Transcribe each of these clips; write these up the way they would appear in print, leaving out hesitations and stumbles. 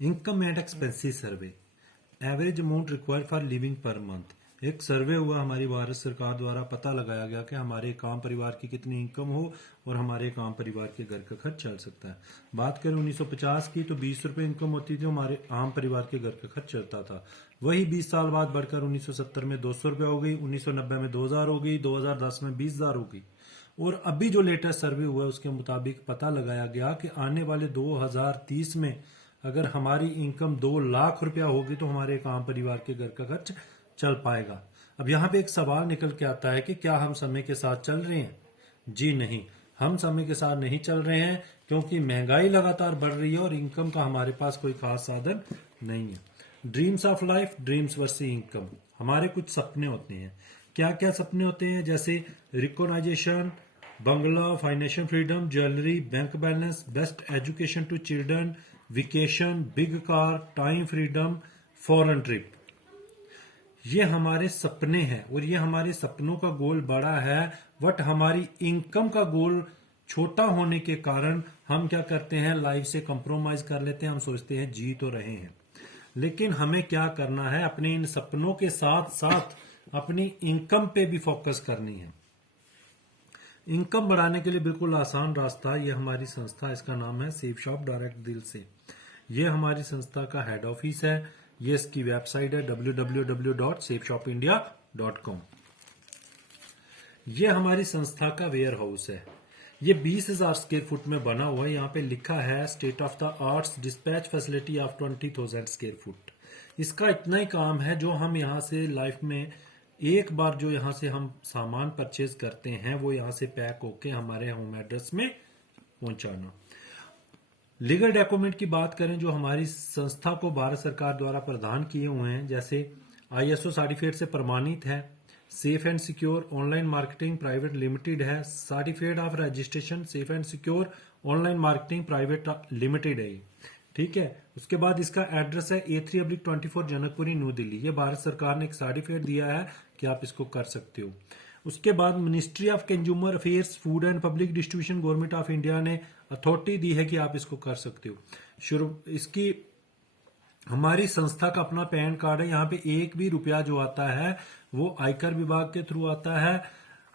Income and expenses survey, average amount required for living per month. एक सर्वे हुआ हमारी भारत सरकार द्वारा, पता लगाया गया कि हमारे एक आम परिवार की कितनी इनकम हो और हमारे एक आम परिवार के घर का खर्च चल सकता है। बात करें 1950 की तो 20 रुपए इनकम होती थी, हमारे आम परिवार के घर का खर्च चलता था। वही 20 साल बाद बढ़कर 1970 में 200 रुपए हो गई, 1990 में 2000 हो गई, 2010 में 20,000 हो गई। और अभी जो लेटेस्ट सर्वे हुआ है उसके मुताबिक पता लगाया गया कि आने वाले 2030 में अगर हमारी इनकम 2 लाख रुपया होगी तो हमारे एक आम परिवार के घर का खर्च चल पाएगा। अब यहाँ पे एक सवाल निकल के आता है कि क्या हम समय के साथ चल रहे हैं? जी नहीं, हम समय के साथ नहीं चल रहे हैं, क्योंकि महंगाई लगातार बढ़ रही है और इनकम का हमारे पास कोई खास साधन नहीं है। Dreams of life, dreams versus income. हमारे कुछ सपने होते हैं। क्या क्या सपने होते हैं? जैसे रिकॉग्नाइजेशन, बंगला, financial freedom, jewellery, bank balance, best education to children, vacation, big car, time freedom, foreign trip. ये हमारे सपने हैं और ये हमारे सपनों का गोल बड़ा है, बट हमारी इनकम का गोल छोटा होने के कारण हम क्या करते हैं, लाइफ से कंप्रोमाइज कर लेते हैं। हम सोचते हैं जी तो रहे हैं, लेकिन हमें क्या करना है, अपने इन सपनों के साथ साथ अपनी इनकम पे भी फोकस करनी है। इनकम बढ़ाने के लिए बिल्कुल आसान रास्ता है। ये हमारी संस्था, इसका नाम है सेफ शॉप डायरेक्ट दिल से। ये हमारी संस्था का हेड ऑफिस है। ये इसकी वेबसाइट है www.safeshopindia.com। ये हमारी संस्था का वेयर हाउस है। ये 20,000 स्क्वायर फुट में बना हुआ है। यहाँ पे लिखा है state of the arts dispatch facility of 20,000 square foot. इसका इतना ही काम है, जो हम यहाँ से लाइफ में एक बार जो यहाँ से हम सामान परचेज करते हैं वो यहाँ से पैक होके हमारे होम एड्रेस में पहुंचाना। लीगल डॉक्यूमेंट की बात करें जो हमारी संस्था को भारत सरकार द्वारा प्रदान किए हुए हैं, जैसे ISO सर्टिफिकेट से प्रमाणित है, safe and secure online marketing private limited है, certificate of registration safe and secure online marketing private limited है। ठीक है। उसके बाद इसका एड्रेस है A3/24 जनकपुरी न्यू दिल्ली। ये भारत सरकार ने एक सर्टिफिकेट दिया है कि आप इसको कर सकते हो। उसके बाद ministry of consumer affairs food and public distribution government of India ने अथॉरिटी दी है कि आप इसको कर सकते हो। इसकी हमारी संस्था का अपना पैन कार्ड है। यहाँ पे एक भी रुपया जो आता है वो आयकर विभाग के थ्रू आता है।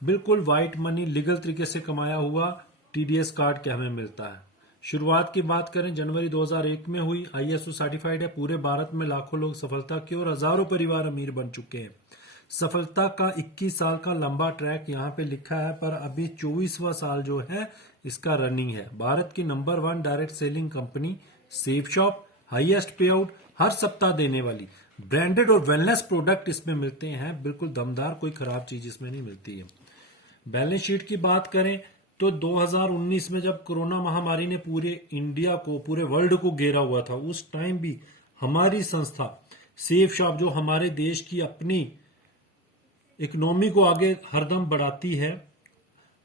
बिल्कुल व्हाइट मनी लीगल तरीके से कमाया हुआ TDS कार्ड के हमें मिलता है। शुरुआत की बात करें जनवरी 2001 में हुई। ISO सर्टिफाइड है। पूरे भारत में लाखों लोग सफलता की और हजारों परिवार अमीर बन चुके हैं। सफलता का 21 साल का लंबा ट्रैक यहाँ पे लिखा है, पर अभी 24वां साल जो है इसका रनिंग है। भारत की number 1 direct selling company safe shop, highest पे आउट हर सप्ताह देने वाली, ब्रांडेड और वेलनेस प्रोडक्ट इसमें मिलते हैं, बिल्कुल दमदार, कोई खराब चीज इसमें नहीं मिलती है। बैलेंस शीट की बात करें तो 2019 में जब कोरोना महामारी ने पूरे इंडिया को, पूरे वर्ल्ड को घेरा हुआ था, उस टाइम भी हमारी संस्था सेफ शॉप जो हमारे देश की अपनी इकोनॉमी को आगे हरदम बढ़ाती है,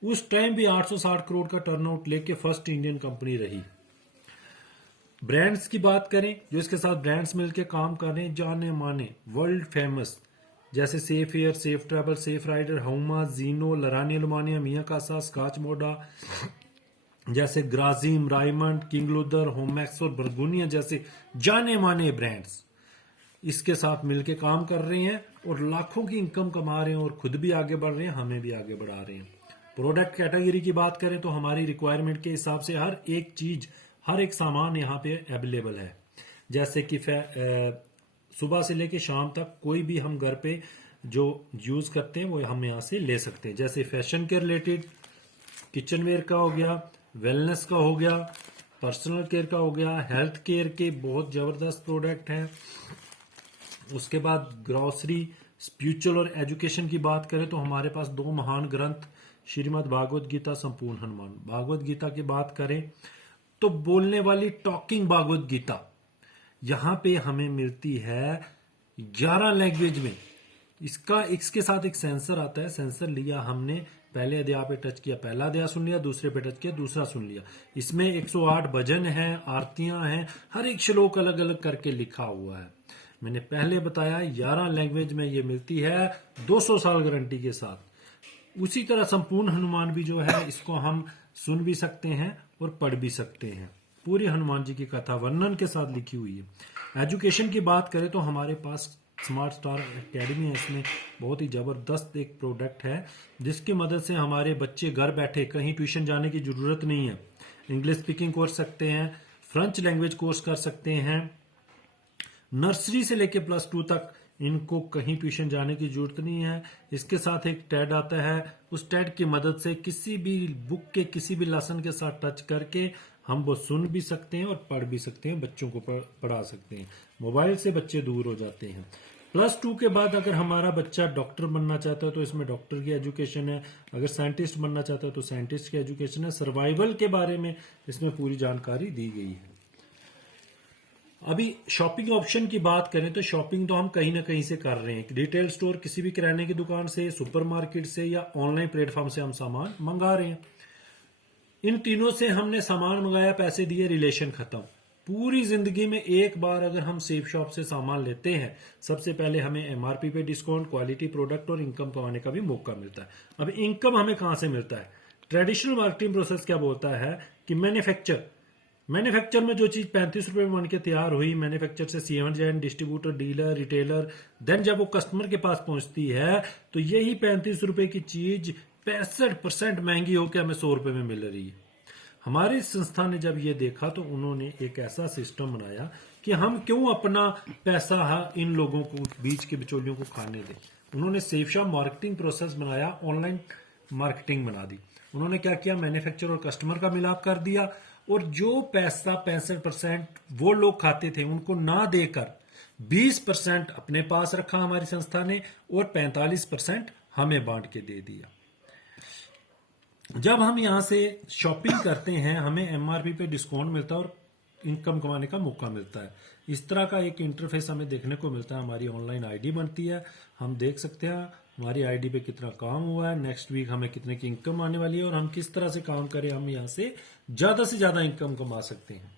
उस टाइम भी 860 करोड़ का टर्नआउट लेके फर्स्ट इंडियन कंपनी रही। ब्रांड्स की बात करें जो इसके साथ ब्रांड्स मिलके काम कर रहे हैं, जाने माने वर्ल्ड फेमस, जैसे safe air, safe travel, safe rider, हाउमा, जीनो, लरानी अल्मानिया, मियाँ कासा, स्कॉच मोडा, जैसे ग्राजिम, रायमंड, किंग लूथर, होमैक्स और बर्गुनिया जैसे जाने माने ब्रांड्स इसके साथ मिलके काम कर रहे हैं और लाखों की इनकम कमा रहे हैं और खुद भी आगे बढ़ रहे हैं, हमें भी आगे बढ़ा रहे हैं। प्रोडक्ट कैटेगरी की बात करें तो हमारी रिक्वायरमेंट के हिसाब से हर एक चीज, हर एक सामान यहाँ पे अवेलेबल है। जैसे कि सुबह से लेके शाम तक कोई भी हम घर पे जो यूज करते हैं वो हम यहाँ से ले सकते हैं। जैसे फैशन के रिलेटेड, किचन वेयर का हो गया, वेलनेस का हो गया, पर्सनल केयर का हो गया, हेल्थ केयर के बहुत जबरदस्त प्रोडक्ट हैं। उसके बाद ग्रोसरी, स्पिरिचुअल और एजुकेशन की बात करें तो हमारे पास 2 महान ग्रंथ श्रीमद् भागवत गीता, संपूर्ण हनुमान। भागवत गीता की बात करें तो बोलने वाली टॉकिंग भागवत गीता यहाँ पे हमें मिलती है 11 लैंग्वेज में। इसके साथ एक सेंसर आता है। सेंसर लिया हमने, पहले अध्याय पे टच किया, पहला अध्याय सुन लिया, दूसरे पे टच किया, दूसरा सुन लिया। इसमें 108 भजन हैं, आरतियां हैं, हर एक श्लोक अलग अलग करके लिखा हुआ है। मैंने पहले बताया 11 लैंग्वेज में ये मिलती है 200 साल गारंटी के साथ। उसी तरह संपूर्ण हनुमान भी जो है इसको हम सुन भी सकते हैं और पढ़ भी सकते हैं। पूरी हनुमान जी की कथा वर्णन के साथ लिखी हुई है। एजुकेशन की बात करें तो हमारे पास स्मार्ट स्टार एकेडमी है। इसमें बहुत ही ज़बरदस्त एक प्रोडक्ट है जिसकी मदद से हमारे बच्चे घर बैठे कहीं ट्यूशन जाने की ज़रूरत नहीं है। इंग्लिश स्पीकिंग कोर्स सकते हैं, फ्रेंच लैंग्वेज कोर्स कर सकते हैं, नर्सरी से लेके +2 तक इनको कहीं ट्यूशन जाने की जरूरत नहीं है। इसके साथ एक टैड आता है, उस टैड की मदद से किसी भी बुक के किसी भी लेसन के साथ टच करके हम वो सुन भी सकते हैं और पढ़ भी सकते हैं, बच्चों को पढ़ा सकते हैं। मोबाइल से बच्चे दूर हो जाते हैं। +2 के बाद अगर हमारा बच्चा डॉक्टर बनना चाहता है तो इसमें डॉक्टर की एजुकेशन है, अगर साइंटिस्ट बनना चाहता है तो साइंटिस्ट की एजुकेशन है। सर्वाइवल के बारे में इसमें पूरी जानकारी दी गई है। अभी शॉपिंग ऑप्शन की बात करें तो शॉपिंग तो हम कहीं ना कहीं से कर रहे हैं। रिटेल स्टोर, किसी भी किराने की दुकान से, सुपरमार्केट से या ऑनलाइन प्लेटफॉर्म से हम सामान मंगा रहे हैं। इन तीनों से हमने सामान मंगाया, पैसे दिए, रिलेशन खत्म। पूरी जिंदगी में एक बार अगर हम सेफ शॉप से सामान लेते हैं, सबसे पहले हमें एमआरपी पे डिस्काउंट, क्वालिटी प्रोडक्ट और इनकम कमाने का भी मौका मिलता है। अब इनकम हमें कहां से मिलता है? ट्रेडिशनल मार्केटिंग प्रोसेस क्या बोलता है कि मैन्युफैक्चर में जो चीज 35 रुपए में बन के तैयार हुई, मैन्युफैक्चर से CMN, distributor, dealer, retailer, then जब वो कस्टमर के पास पहुंचती है तो यही 35 रुपए की चीज 65% महंगी होकर हमें 100 रुपए में मिल रही है। हमारी संस्था ने जब ये देखा तो उन्होंने एक ऐसा सिस्टम बनाया कि हम क्यों अपना पैसा इन लोगों को, बीच के बिचौलियों को खाने दें। उन्होंने सेफ शॉप मार्केटिंग प्रोसेस बनाया, ऑनलाइन मार्केटिंग बना दी। उन्होंने क्या किया? मैन्युफैक्चर और कस्टमर का मिलाप कर दिया और जो पैसा 65% वो लोग खाते थे उनको ना देकर 20% अपने पास रखा हमारी संस्था ने और 45% हमें बांट के दे दिया। जब हम यहां से शॉपिंग करते हैं हमें एमआरपी पे डिस्काउंट मिलता है और इनकम कमाने का मौका मिलता है। इस तरह का एक इंटरफेस हमें देखने को मिलता है। हमारी ऑनलाइन आईडी बनती है, हम देख सकते हैं हमारी आईडी पे कितना काम हुआ है, नेक्स्ट वीक हमें कितने की इनकम आने वाली है और हम किस तरह से काम करें हम यहां से ज्यादा इनकम कमा सकते हैं।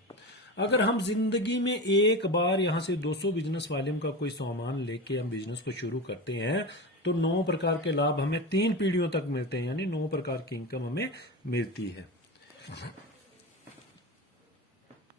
अगर हम जिंदगी में एक बार यहां से 200 बिजनेस वॉल्यूम का कोई सामान लेके हम बिजनेस को शुरू करते हैं तो 9 प्रकार के लाभ हमें 3 पीढ़ियों तक मिलते हैं, यानी 9 प्रकार की इनकम हमें मिलती है।